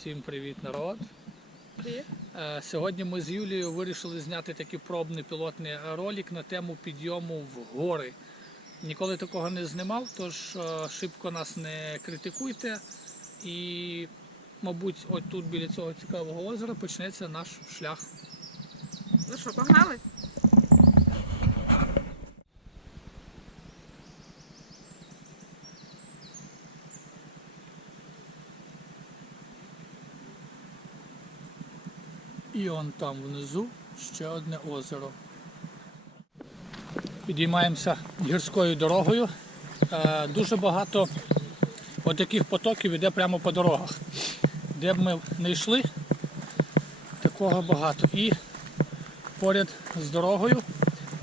Всім привіт, народ! Привіт. Е, Сьогодні ми з Юлією вирішили зняти такий пробний пілотний ролик на тему підйому в гори. Ніколи такого не знімав, тож е, шибко нас не критикуйте. І, мабуть, от тут біля цього цікавого озера почнеться наш шлях. Ну що, погнали? І он там внизу ще одне озеро. Підіймаємося гірською дорогою. Е, Дуже багато отаких потоків іде прямо по дорогах. Де б ми не йшли, такого багато. І поряд з дорогою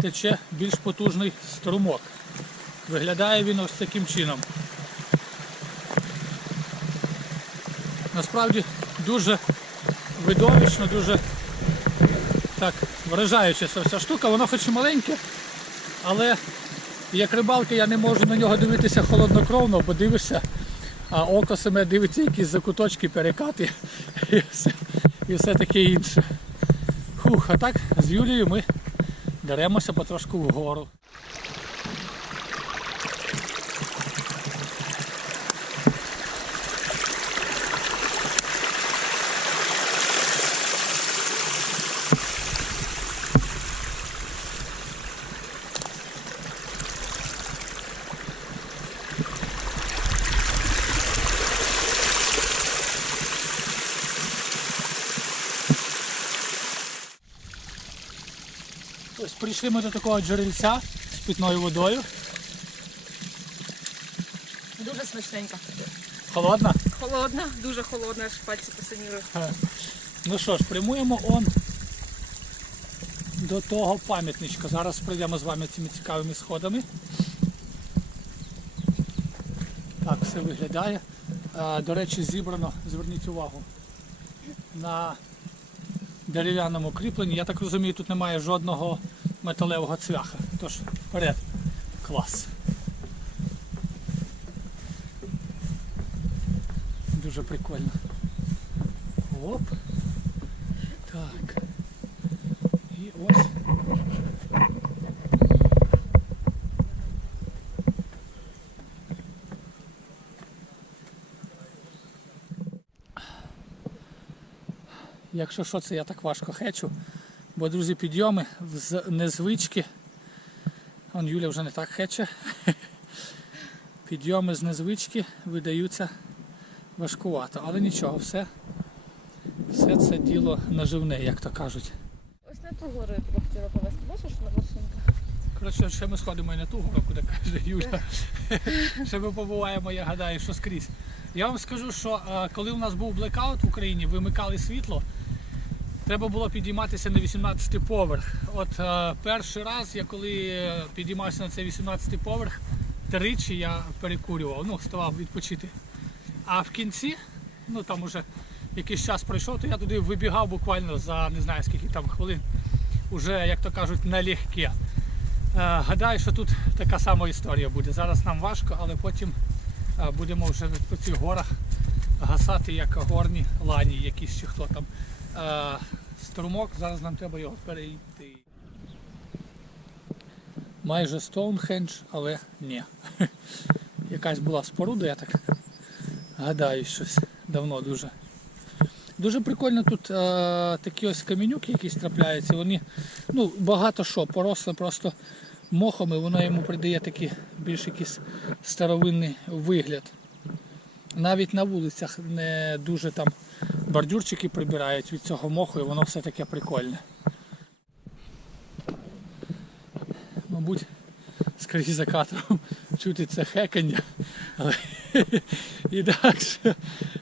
тече більш потужний струмок. Виглядає він ось таким чином. Насправді дуже видовищно, дуже так вражаюча вся штука. Воно хоч і маленьке, але як рибалка я не можу на нього дивитися холоднокровно, бо дивишся, а око саме дивиться якісь закуточки, перекати і все, і все таке інше. Хух, а так з Юлією ми деремося потрошку вгору. Прийшли ми до такого джерельця з питною водою. Дуже смачненько. Холодна. Холодна, дуже холодна, аж пальці посиніли. Ну що ж, прямуємо он до того пам'ятничка. Зараз пройдемо з вами цими цікавими сходами. Так все виглядає. Е, До речі, зібрано, зверніть увагу, на дерев'яному кріпленні. Я так розумію, тут немає жодного металевого цвяха. Тож, вперед. Клас. Дуже прикольно. Оп. Так. І ось. Якщо що, це я так важко хечу, бо, друзі, підйоми з незвички. Он Юля вже не так хече. Підйоми з незвички видаються важкувато, але нічого, все, все це діло наживне, як то кажуть. Ось на ту гору я тебе хотіла повезти. Бачиш на вершинках? Коротше, ще ми сходимо і на ту гору, куди каже Юля. Ще ми побуваємо, я гадаю, що скрізь. Я вам скажу, що е, коли у нас був блекаут в Україні, вимикали світло, треба було підійматися на 18 поверх. От е, перший раз, я коли е, підіймався на цей 18 поверх, тричі я перекурював, ну, ставав відпочити. А в кінці, ну там уже якийсь час пройшов, то я туди вибігав буквально за не знаю скільки там хвилин. Уже, як то кажуть, налегке. Е, Гадаю, що тут така сама історія буде. Зараз нам важко, але потім е, будемо вже по цих горах гасати як горні лані, якісь чи хто там. Струмок, зараз нам треба його перейти. Майже Стоунхендж, але ні. Якась була споруда, я так гадаю, щось давно дуже. Дуже прикольно тут е, такі ось камінюки якісь трапляються. Вони ну, багато що, поросли просто мохом, і воно йому придає такий більш якийсь старовинний вигляд. Навіть на вулицях не дуже там бордюрчики прибирають від цього моху, і воно все таке прикольне. Мабуть, скоріше за кадром чути це хекання, але інакше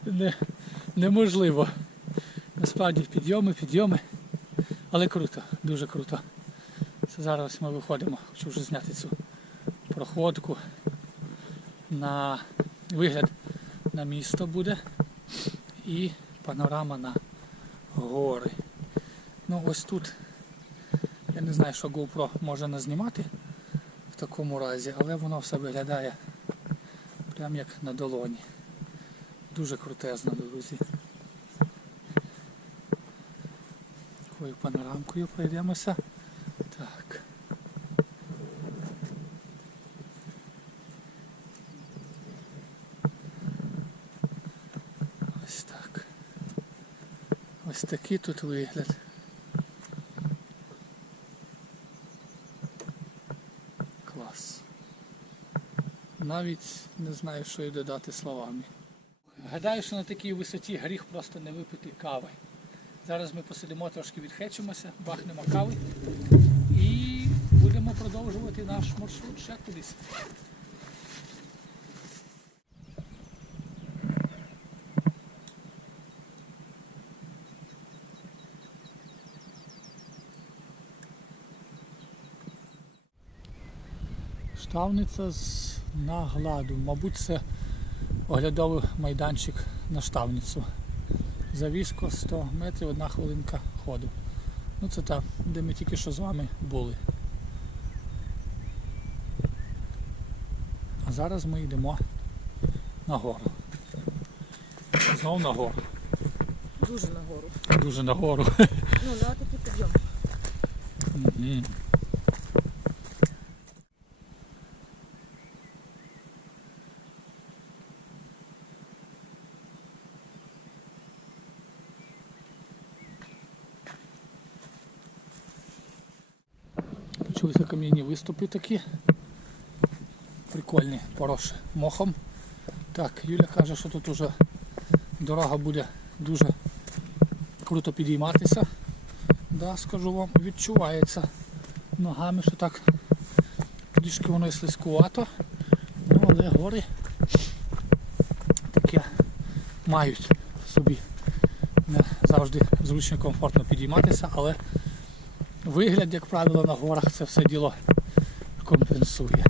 не, неможливо. Насправді підйоми, підйоми. Але круто, дуже круто. Це зараз ми виходимо. Хочу вже зняти цю проходку на вигляд на місто буде і панорама на гори. Ну ось тут я не знаю, що GoPro може не знімати в такому разі, але воно все виглядає прям як на долоні. Дуже крутезно, друзі. Такою панорамкою пройдемося. Такий тут вигляд. Клас. Навіть не знаю, що й додати словами. Гадаю, що на такій висоті гріх просто не випити кави. Зараз ми посидимо трошки відхечимося, бахнемо кави і будемо продовжувати наш маршрут ще кудись. Штавниця з нагладу. Мабуть, це оглядовий майданчик на штавницю. Завізко 100 метрів, одна хвилинка ходу. Ну це та, де ми тільки що з вами були. А зараз ми йдемо нагору. Знову нагору. Дуже нагору. Дуже нагору. Ну, на такий підйом. Почулися кам'яні виступи такі. Прикольні, поросші мохом. Так, Юля каже, що тут уже дорога буде дуже круто підійматися. Да, скажу вам, відчувається ногами, що так трішки воно і слизькувато. Ну, але гори таке мають собі не завжди зручно комфортно підійматися, але вигляд, як правило, на горах це все діло компенсує.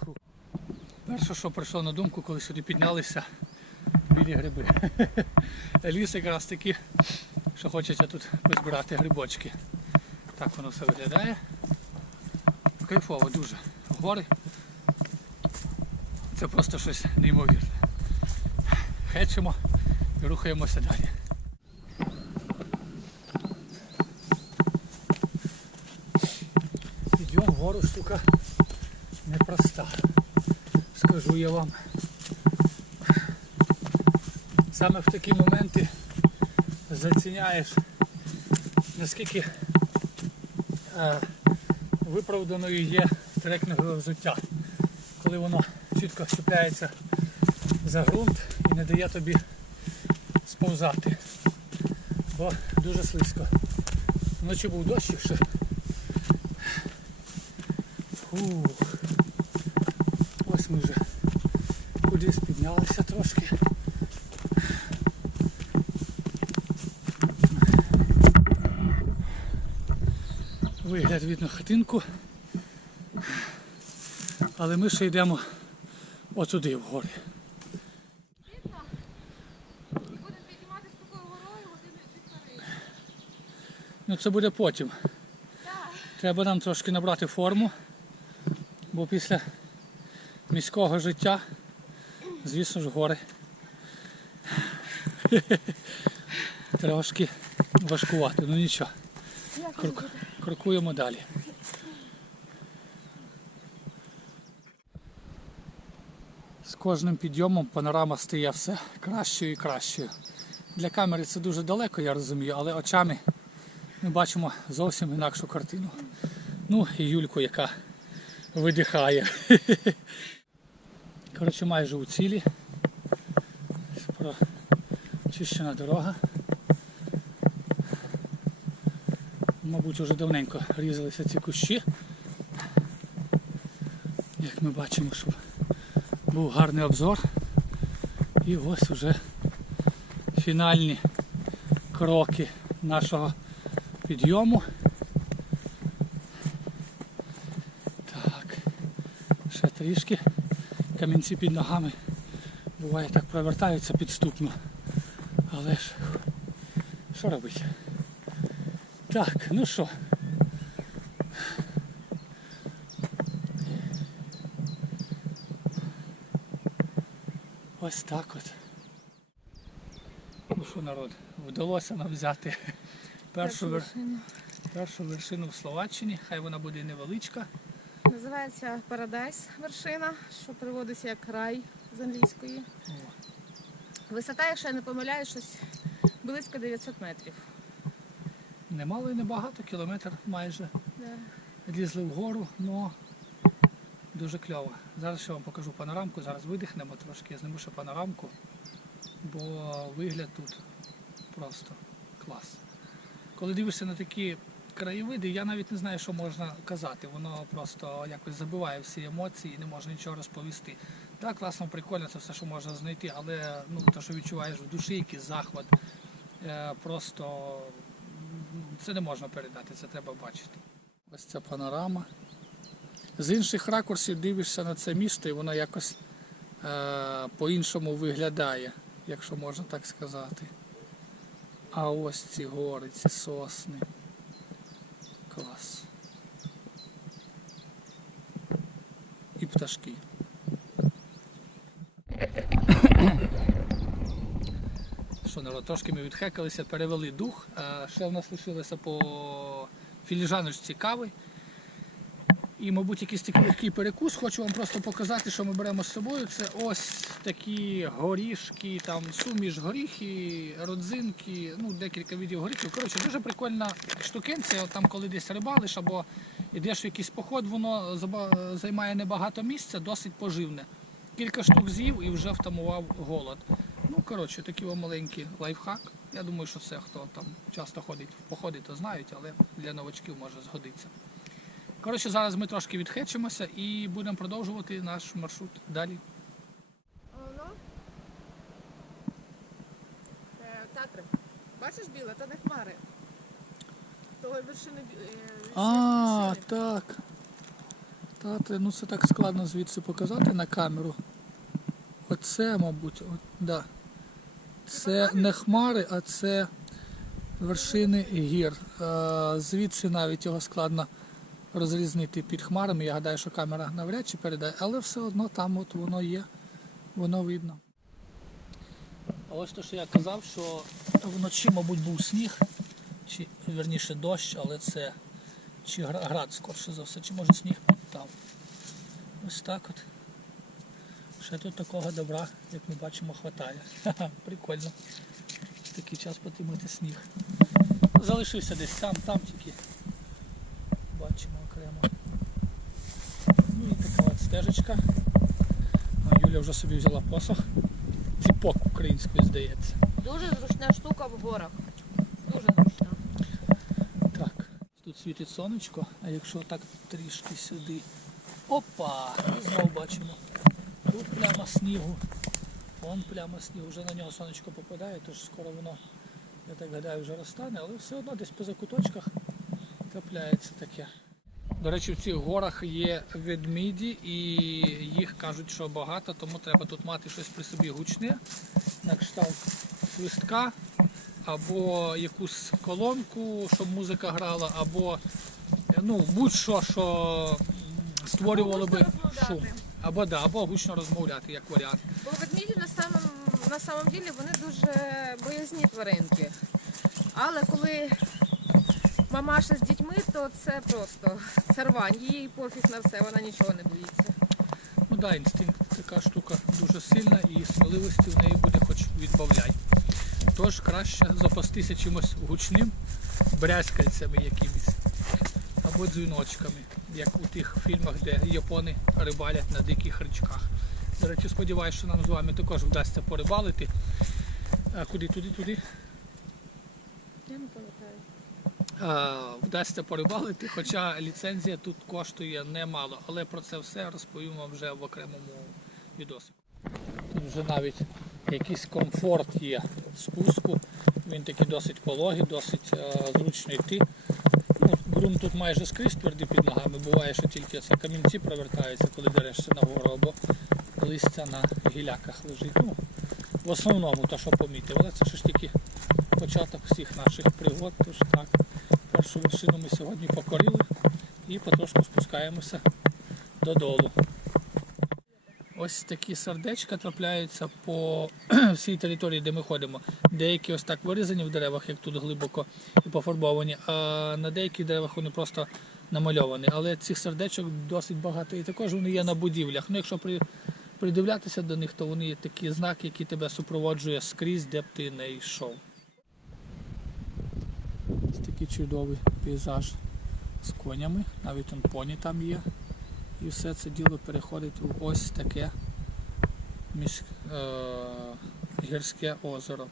Фу. Перше, що прийшло на думку, коли сюди піднялися білі гриби. Ліс якраз таки що хочеться тут позбирати грибочки. Так воно все виглядає. Кайфово дуже. Гори. Це просто щось неймовірне. Хечимо і рухаємося далі. Підйом вгору штука непроста. Скажу я вам. Саме в такі моменти заціняєш, наскільки е, виправданою є трекінгове взуття, коли воно чітко чіпляється за ґрунт і не дає тобі сповзати, бо дуже слизько. Вночі був дощ ще. Фух. Ми вже кудись піднялися трошки. Вигляд видно хатинку. Але ми ще йдемо отуди години півтори. Ну це буде потім. Треба нам трошки набрати форму, бо після міського життя, звісно ж, гори. Трошки важкувати, ну нічого. Крук- Крокуємо далі. З кожним підйомом панорама стає все кращою і кращою. Для камери це дуже далеко, я розумію, але очами ми бачимо зовсім інакшу картину. Ну і Юльку, яка видихає. Коротше, майже у цілі. Прочищена дорога. Мабуть, вже давненько різалися ці кущі. Як ми бачимо, що був гарний обзор. І ось уже фінальні кроки нашого підйому. Так, ще трішки. Камінці під ногами буває так провертаються підступно. Але ж що робити? Так, ну що. Ось так от. Ну що, народ, вдалося нам взяти першу, вершину. першу вершину в Словаччині. Хай вона буде невеличка. Називається Парадайс вершина, що переводиться як рай з англійської. Висота, якщо я не помиляюсь, щось близько 900 метрів. Немало і небагато, кілометр майже. Да. Лізли вгору, але дуже кльово. Зараз ще вам покажу панорамку, зараз видихнемо трошки, я зніму ще панорамку, бо вигляд тут просто клас. Коли дивишся на такі краєвиди, я навіть не знаю, що можна казати. Воно просто якось забиває всі емоції і не можна нічого розповісти. Так, класно, прикольно, це все, що можна знайти, але ну, те, що відчуваєш в душі, якийсь захват, е, просто це не можна передати, це треба бачити. Ось ця панорама. З інших ракурсів дивишся на це місто і воно якось е, по-іншому виглядає, якщо можна так сказати. А ось ці гори, ці сосни. Клас. І пташки. Що, народ, трошки ми відхекалися, перевели дух. А ще в нас лишилося по філіжаночці кави. І, мабуть, якийсь такий легкий перекус. Хочу вам просто показати, що ми беремо з собою. Це ось такі горішки, там суміш горіхи, родзинки, ну декілька видів горіхів. Коротше, дуже прикольна штукенція. Там, коли десь рибалиш або йдеш в якийсь поход, воно займає небагато місця, досить поживне. Кілька штук з'їв і вже втамував голод. Ну, коротше, такий вам маленький лайфхак. Я думаю, що це хто там часто ходить в походи, то знають, але для новачків може згодиться. Коротше, зараз ми трошки відхечимося і будемо продовжувати наш маршрут далі. Татри. Бачиш біле, то не хмари. То вершини е, А, так. Татри, ну це так складно звідси показати на камеру. Оце, мабуть, от, да. Це не хмари, а це вершини гір. Е, Звідси навіть його складно розрізнити під хмарами. Я гадаю, що камера навряд чи передає, але все одно там от воно є, воно видно. А ось те, що я казав, що вночі, мабуть, був сніг, чи верніше дощ, але це чи град, скорше за все, чи може сніг підтав. Ось так от. Ще тут такого добра, як ми бачимо. Ха-ха, Прикольно. Такий час потримати сніг. Залишився десь там, там тільки. Бачимо окремо. Ну і така от стежечка. А Юля вже собі взяла посох. Ціпок українською, здається. Дуже зручна штука в горах. Дуже зручна. Так, тут світить сонечко, а якщо так трішки сюди. Опа! І знову бачимо. Тут пляма снігу. Вон пляма снігу, вже на нього сонечко попадає, тож скоро воно, я так гадаю, вже розтане, але все одно десь по закуточках трапляється таке. До речі, в цих горах є ведміді і їх кажуть, що багато, тому треба тут мати щось при собі гучне, на кшталт свистка, або якусь колонку, щоб музика грала, або ну, будь-що, що створювало би шум. Або да, або гучно розмовляти, як варіант. Бо ведмеді на самом, на самом ділі вони дуже боязні тваринки. Але коли мамаша з дітьми, то це просто це рвань. Їй пофіг на все, вона нічого не боїться. Ну да, інстинкт така штука дуже сильна і сміливості в неї буде хоч відбавляй. Тож краще запастися чимось гучним, брязкальцями якимись або дзвіночками, як у тих фільмах, де япони рибалять на диких річках. До речі, сподіваюся, що нам з вами також вдасться порибалити. А куди туди, туди? Я не вдасться порибалити, хоча ліцензія тут коштує немало, але про це все розповім вам вже в окремому відосику. Тут вже навіть якийсь комфорт є спуску. Він такий досить пологий, досить е, зручно йти. Ну, ґрунт тут майже скрізь твердий під ногами. Буває, що тільки це камінці провертаються, коли дерешся нагору, або листя на гіляках лежить. Ну, в основному, то що помітив, але це ж тільки початок всіх наших пригод. Тож так, першу вершину ми сьогодні покорили і потрошку спускаємося додолу. Ось такі сердечка трапляються по всій території, де ми ходимо. Деякі ось так вирізані в деревах, як тут глибоко і пофарбовані, а на деяких деревах вони просто намальовані. Але цих сердечок досить багато. І також вони є на будівлях. Ну, якщо при, придивлятися до них, то вони є такі знаки, які тебе супроводжує скрізь, де б ти не йшов. Такий чудовий пейзаж з конями, навіть он поні там є. І все це діло переходить в ось таке між, е, гірське озеро.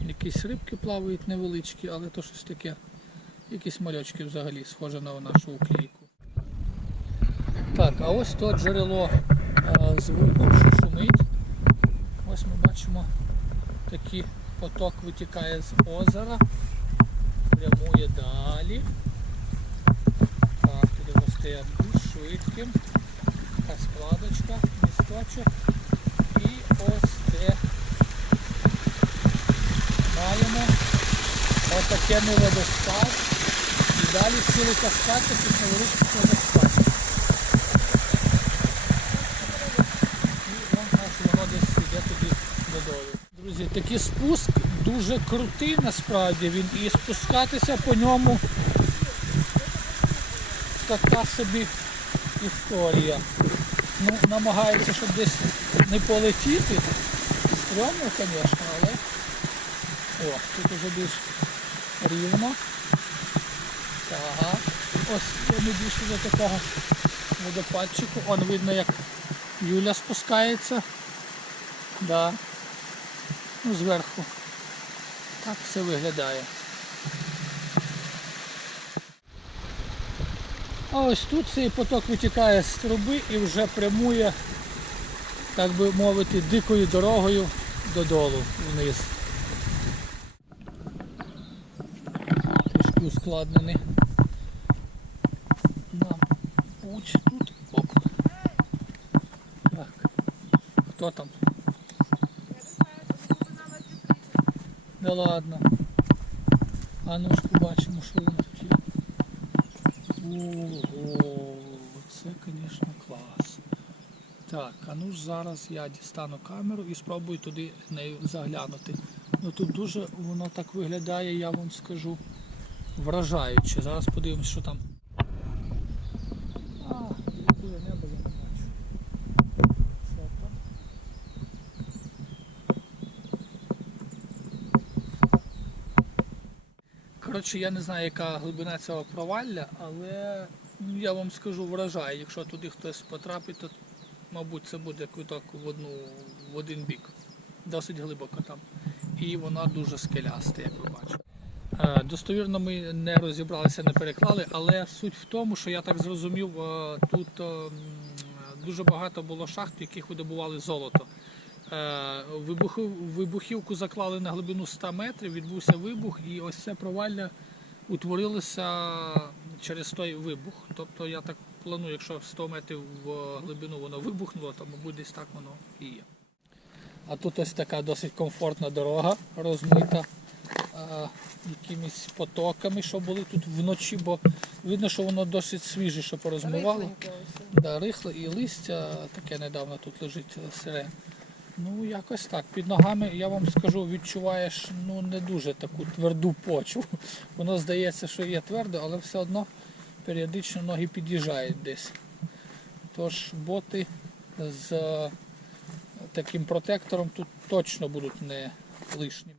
Якісь рибки плавають невеличкі, але то щось таке. Якісь морячки взагалі, схоже на нашу уклейку. Так, а ось то джерело е, звуку, що шумить. Ось ми бачимо такий поток витікає з озера, прямує далі. Так, туди стає дуже швидким. Така складочка, місточок. І ось де маємо отаке водоспад. І далі цілий каскад таких невеличких водоспадів. І вон аж воно десь йде туди додолу. Друзі, такий спуск дуже крутий насправді він і спускатися по ньому така собі історія. Ну, намагається, щоб десь не полетіти. Стрьомно, звісно, але о, тут уже більш рівно. Так. Ось ми більше до такого водопадчику. Он видно, як Юля спускається. Да. Ну, зверху. Так все виглядає. А ось тут цей поток витікає з труби і вже прямує, так би мовити, дикою дорогою додолу вниз. Трішки ускладнений. Нам путь тут. Оп. Так. Хто там? Да ладно. А ну ж побачимо, що воно тут є. Ого, це, звісно, клас. Так, а ну ж зараз я дістану камеру і спробую туди нею заглянути. Ну тут дуже воно так виглядає, я вам скажу, вражаюче. Зараз подивимось, що там. А, якої небо я не бачу. Що там? Коротше, я не знаю, яка глибина цього провалля, але ну, я вам скажу вражає. Якщо туди хтось потрапить, то мабуть це буде квиток в одну в один бік. Досить глибоко там. І вона дуже скеляста, як ви бачите. Е, Достовірно ми не розібралися, не переклали, але суть в тому, що я так зрозумів, е, тут е, дуже багато було шахт, в яких видобували золото. Е, Вибухівку заклали на глибину 100 метрів, відбувся вибух, і ось це провалля утворилося через той вибух. Тобто я так планую, якщо 100 метрів в глибину воно вибухнуло, то мабуть десь так воно і є. А тут ось така досить комфортна дорога, розмита е, якимись потоками, що були тут вночі, бо видно, що воно досить свіже, що порозмивало. Да, рихле і листя таке недавно тут лежить е, сире. Ну, якось так. Під ногами, я вам скажу, відчуваєш ну, не дуже таку тверду почву. Воно здається, що є твердо, але все одно періодично ноги під'їжджають десь. Тож боти з е, таким протектором тут точно будуть не лишніми.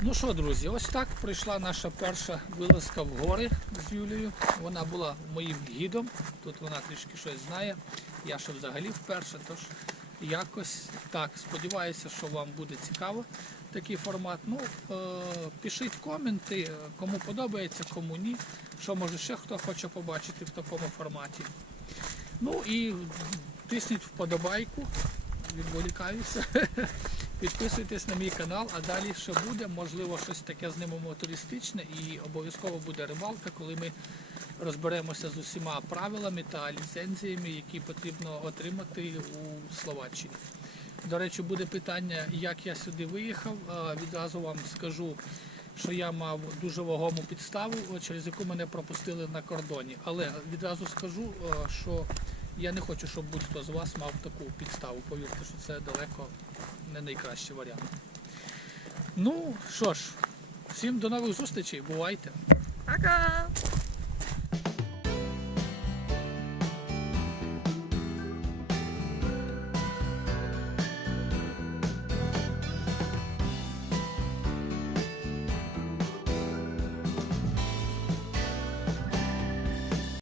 Ну що, друзі, ось так прийшла наша перша вилазка в гори з Юлією. Вона була моїм гідом. Тут вона трішки щось знає. Я ще взагалі вперше. Тож якось так. Сподіваюся, що вам буде цікаво такий формат. Ну, е, пишіть коменти, кому подобається, кому ні. Що може ще хто хоче побачити в такому форматі. Ну і тисніть вподобайку, відволікаюся. Підписуйтесь на мій канал, а далі ще буде, можливо, щось таке знімемо туристичне і обов'язково буде рибалка, коли ми розберемося з усіма правилами та ліцензіями, які потрібно отримати у Словаччині. До речі, буде питання, як я сюди виїхав. Відразу вам скажу, що я мав дуже вагому підставу, через яку мене пропустили на кордоні. Але відразу скажу, що Я не хочу, щоб будь-хто з вас мав таку підставу. Повірте, що це далеко не найкращий варіант. Ну що ж, всім до нових зустрічей, бувайте! Пока!